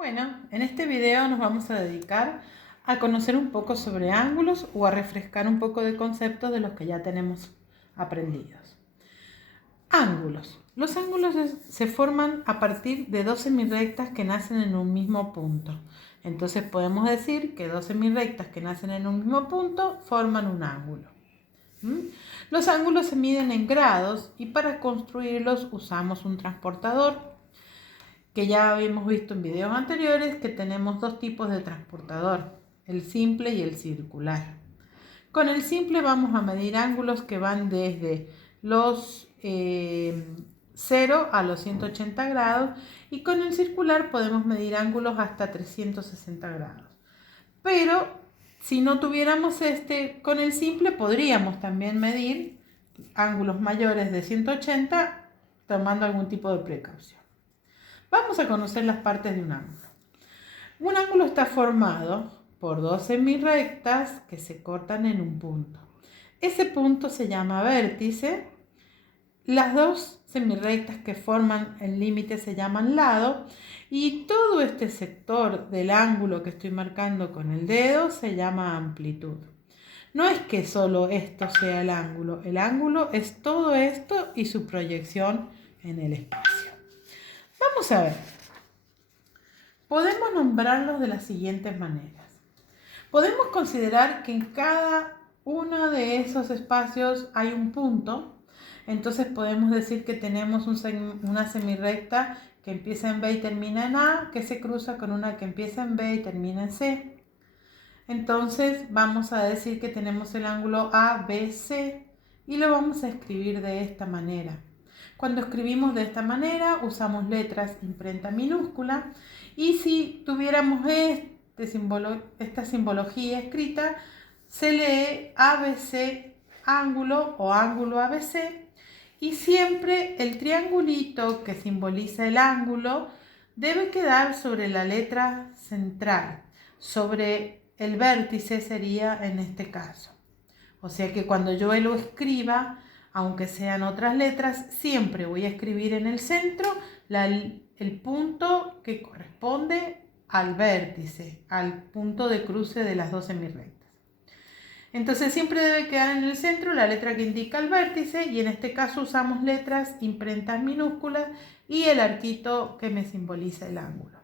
Bueno, en este video nos vamos a dedicar a conocer un poco sobre ángulos o a refrescar un poco de conceptos de los que ya tenemos aprendidos. Ángulos. Los ángulos se forman a partir de dos semirrectas que nacen en un mismo punto. Entonces podemos decir que dos semirrectas que nacen en un mismo punto forman un ángulo. Los ángulos se miden en grados y para construirlos usamos un transportador, que ya habíamos visto en videos anteriores que tenemos dos tipos de transportador, el simple y el circular. Con el simple vamos a medir ángulos que van desde los 0 a los 180 grados y con el circular podemos medir ángulos hasta 360 grados. Pero si no tuviéramos con el simple podríamos también medir ángulos mayores de 180 tomando algún tipo de precaución. Vamos a conocer las partes de un ángulo. Un ángulo está formado por dos semirrectas que se cortan en un punto. Ese punto se llama vértice. Las dos semirrectas que forman el límite se llaman lado y todo este sector del ángulo que estoy marcando con el dedo se llama amplitud. No es que solo esto sea el ángulo es todo esto y su proyección en el espacio. Vamos a ver. Podemos nombrarlos de las siguientes maneras. Podemos considerar que en cada uno de esos espacios hay un punto. Entonces podemos decir que tenemos una semirrecta que empieza en B y termina en A, que se cruza con una que empieza en B y termina en C. Entonces vamos a decir que tenemos el ángulo ABC y lo vamos a escribir de esta manera. Cuando escribimos de esta manera usamos letras imprenta minúscula y si tuviéramos esta simbología escrita se lee ABC ángulo o ángulo ABC y siempre el triangulito que simboliza el ángulo debe quedar sobre la letra central, sobre el vértice sería en este caso. O sea que cuando yo lo escriba, aunque sean otras letras, siempre voy a escribir en el centro el punto que corresponde al vértice, al punto de cruce de las dos semirrectas. Entonces siempre debe quedar en el centro la letra que indica el vértice y en este caso usamos letras imprentas minúsculas y el arquito que me simboliza el ángulo.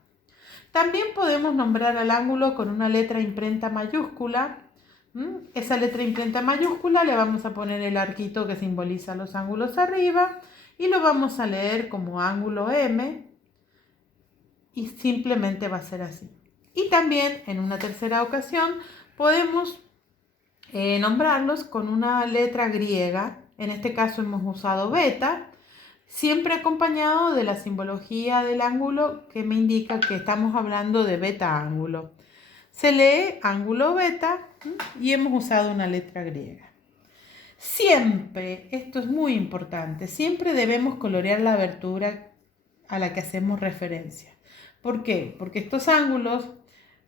También podemos nombrar al ángulo con una letra imprenta mayúscula. Esa letra imprenta mayúscula le vamos a poner el arquito que simboliza los ángulos arriba y lo vamos a leer como ángulo M y simplemente va a ser así. Y también en una tercera ocasión podemos nombrarlos con una letra griega. En este caso hemos usado beta, siempre acompañado de la simbología del ángulo que me indica que estamos hablando de beta ángulo. Se lee ángulo beta y hemos usado una letra griega. Siempre, esto es muy importante, siempre debemos colorear la abertura a la que hacemos referencia. ¿Por qué? Porque estos ángulos,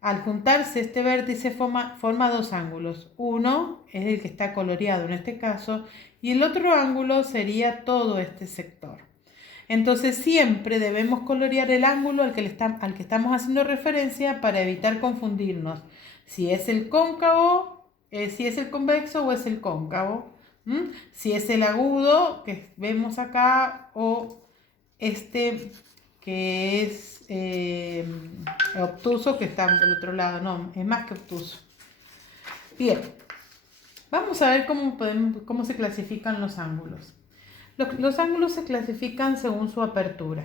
al juntarse este vértice, forma dos ángulos. Uno es el que está coloreado en este caso y el otro ángulo sería todo este sector. Entonces siempre debemos colorear el ángulo al que estamos haciendo referencia para evitar confundirnos si es el cóncavo, si es el convexo o es el cóncavo, si es el agudo que vemos acá o este que es obtuso que está del otro lado. No, es más que obtuso. Bien, vamos a ver cómo se clasifican los ángulos. Los ángulos se clasifican según su apertura.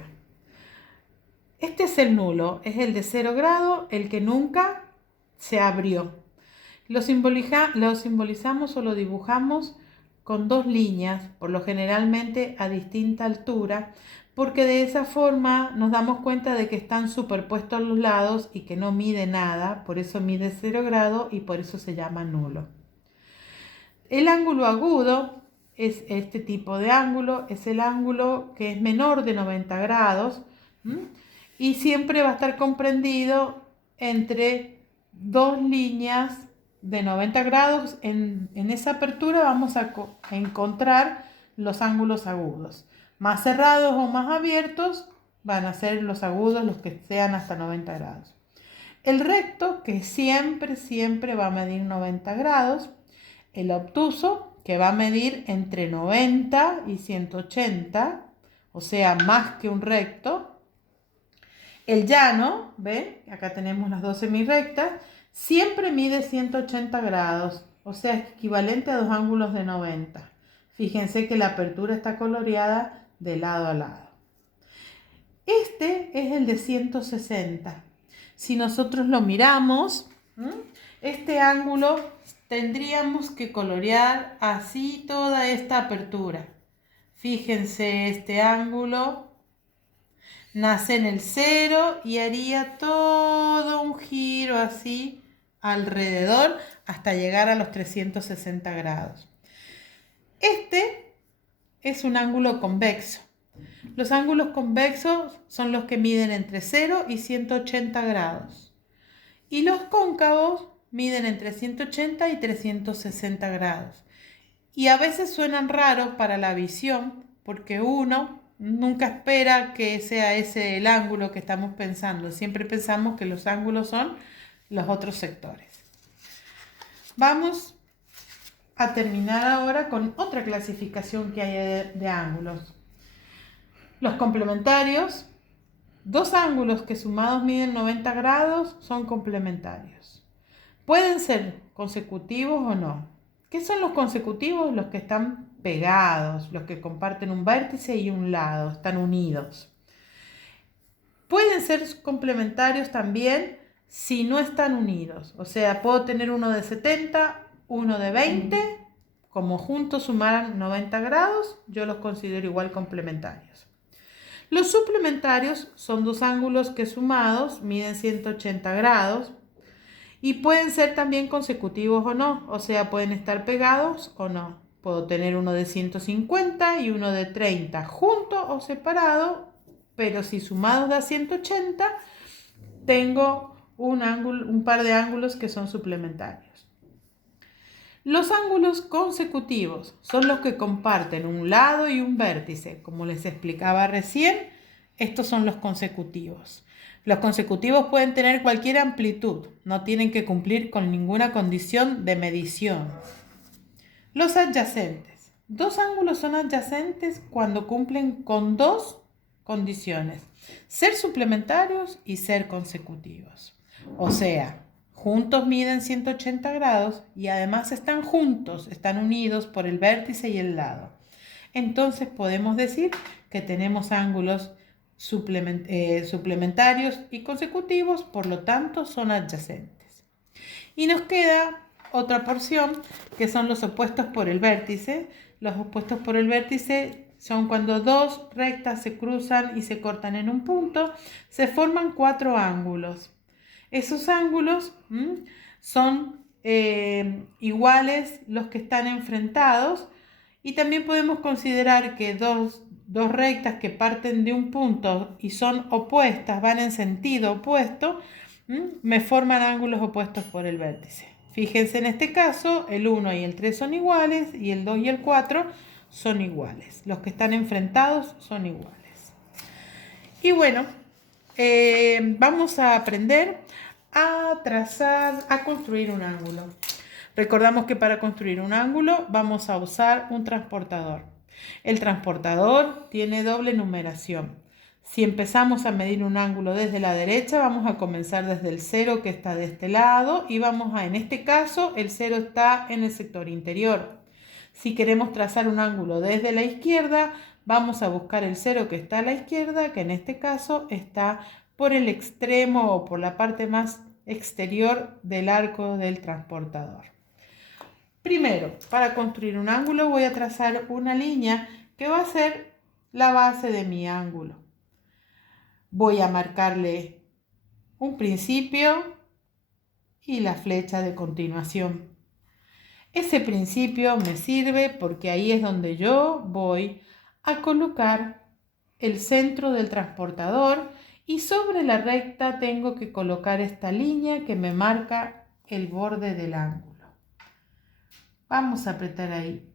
Este es el nulo, es el de 0 grado, el que nunca se abrió. Lo simbolizamos o lo dibujamos con dos líneas, por lo generalmente a distinta altura, porque de esa forma nos damos cuenta de que están superpuestos a los lados y que no mide nada, por eso mide 0 grado y por eso se llama nulo. El ángulo agudo es este tipo de ángulo, es el ángulo que es menor de 90 grados y siempre va a estar comprendido entre dos líneas de 90 grados. En esa apertura vamos a encontrar los ángulos agudos, más cerrados o más abiertos van a ser los agudos los que sean hasta 90 grados. El recto, que siempre va a medir 90 grados. El obtuso, que va a medir entre 90 y 180, o sea, más que un recto. El llano, ¿ven? Acá tenemos las dos semirrectas, siempre mide 180 grados, o sea, es equivalente a dos ángulos de 90. Fíjense que la apertura está coloreada de lado a lado. Este es el de 160. Si nosotros lo miramos, este ángulo tendríamos que colorear así toda esta apertura. Fíjense, este ángulo nace en el 0 y haría todo un giro así alrededor hasta llegar a los 360 grados. Este es un ángulo convexo. Los ángulos convexos son los que miden entre 0 y 180 grados. Y los cóncavos miden entre 180 y 360 grados. Y a veces suenan raros para la visión porque uno nunca espera que sea ese el ángulo que estamos pensando. Siempre pensamos que los ángulos son los otros sectores. Vamos a terminar ahora con otra clasificación que hay de ángulos. Los complementarios. Dos ángulos que sumados miden 90 grados son complementarios. Pueden ser consecutivos o no. ¿Qué son los consecutivos? Los que están pegados, los que comparten un vértice y un lado, están unidos. Pueden ser complementarios también si no están unidos. O sea, puedo tener uno de 70, uno de 20, como juntos sumaran 90 grados, yo los considero igual complementarios. Los suplementarios son dos ángulos que sumados miden 180 grados y pueden ser también consecutivos o no, o sea, pueden estar pegados o no. Puedo tener uno de 150 y uno de 30, juntos o separados, pero si sumados da 180, tengo un par de ángulos que son suplementarios. Los ángulos consecutivos son los que comparten un lado y un vértice. Como les explicaba recién, estos son los consecutivos. Los consecutivos pueden tener cualquier amplitud, no tienen que cumplir con ninguna condición de medición. Los adyacentes. Dos ángulos son adyacentes cuando cumplen con dos condiciones: ser suplementarios y ser consecutivos. O sea, juntos miden 180 grados y además están juntos, están unidos por el vértice y el lado. Entonces podemos decir que tenemos ángulos suplementarios y consecutivos, por lo tanto son adyacentes. Y nos queda otra porción que son los opuestos por el vértice. Los opuestos por el vértice son cuando dos rectas se cruzan y se cortan en un punto, se forman cuatro ángulos. Esos ángulos son iguales los que están enfrentados, y también podemos considerar que dos rectas que parten de un punto y son opuestas, van en sentido opuesto, me forman ángulos opuestos por el vértice. Fíjense, en este caso el 1 y el 3 son iguales y el 2 y el 4 son iguales. Los que están enfrentados son iguales. Y bueno, vamos a aprender a trazar, a construir un ángulo. Recordamos que para construir un ángulo vamos a usar un transportador. El transportador tiene doble numeración. Si empezamos a medir un ángulo desde la derecha, vamos a comenzar desde el 0 que está de este lado y vamos a, en este caso, el 0 está en el sector interior. Si queremos trazar un ángulo desde la izquierda, vamos a buscar el 0 que está a la izquierda, que en este caso está por el extremo o por la parte más exterior del arco del transportador. Primero, para construir un ángulo voy a trazar una línea que va a ser la base de mi ángulo. Voy a marcarle un principio y la flecha de continuación. Ese principio me sirve porque ahí es donde yo voy a colocar el centro del transportador y sobre la recta tengo que colocar esta línea que me marca el borde del ángulo. Vamos a apretar ahí.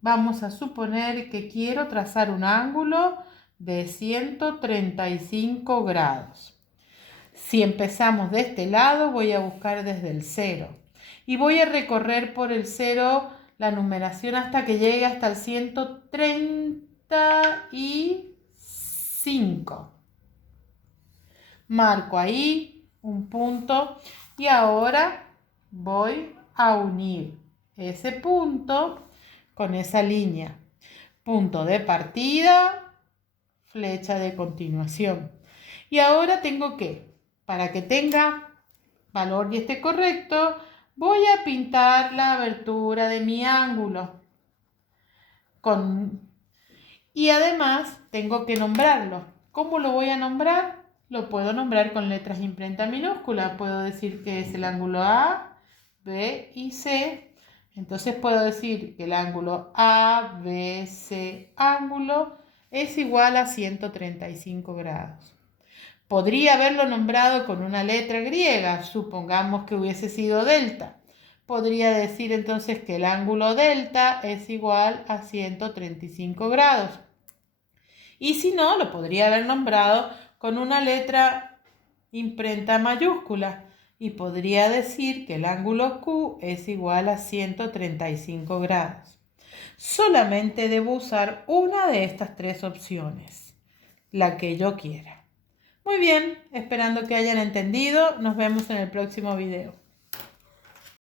Vamos a suponer que quiero trazar un ángulo de 135 grados. Si empezamos de este lado, voy a buscar desde el 0 y voy a recorrer por el 0 la numeración hasta que llegue hasta el 135. Marco ahí un punto y ahora voy a unir ese punto con esa línea. Punto de partida, flecha de continuación. Y ahora tengo que, para que tenga valor y esté correcto, voy a pintar la abertura de mi ángulo. Y además tengo que nombrarlo. ¿Cómo lo voy a nombrar? Lo puedo nombrar con letras de imprenta minúscula. Puedo decir que es el ángulo A, B y C. Entonces puedo decir que el ángulo ABC ángulo es igual a 135 grados. Podría haberlo nombrado con una letra griega, supongamos que hubiese sido delta. Podría decir entonces que el ángulo delta es igual a 135 grados. Y si no, lo podría haber nombrado con una letra imprenta mayúscula. Y podría decir que el ángulo Q es igual a 135 grados. Solamente debo usar una de estas tres opciones, la que yo quiera. Muy bien, esperando que hayan entendido. Nos vemos en el próximo video.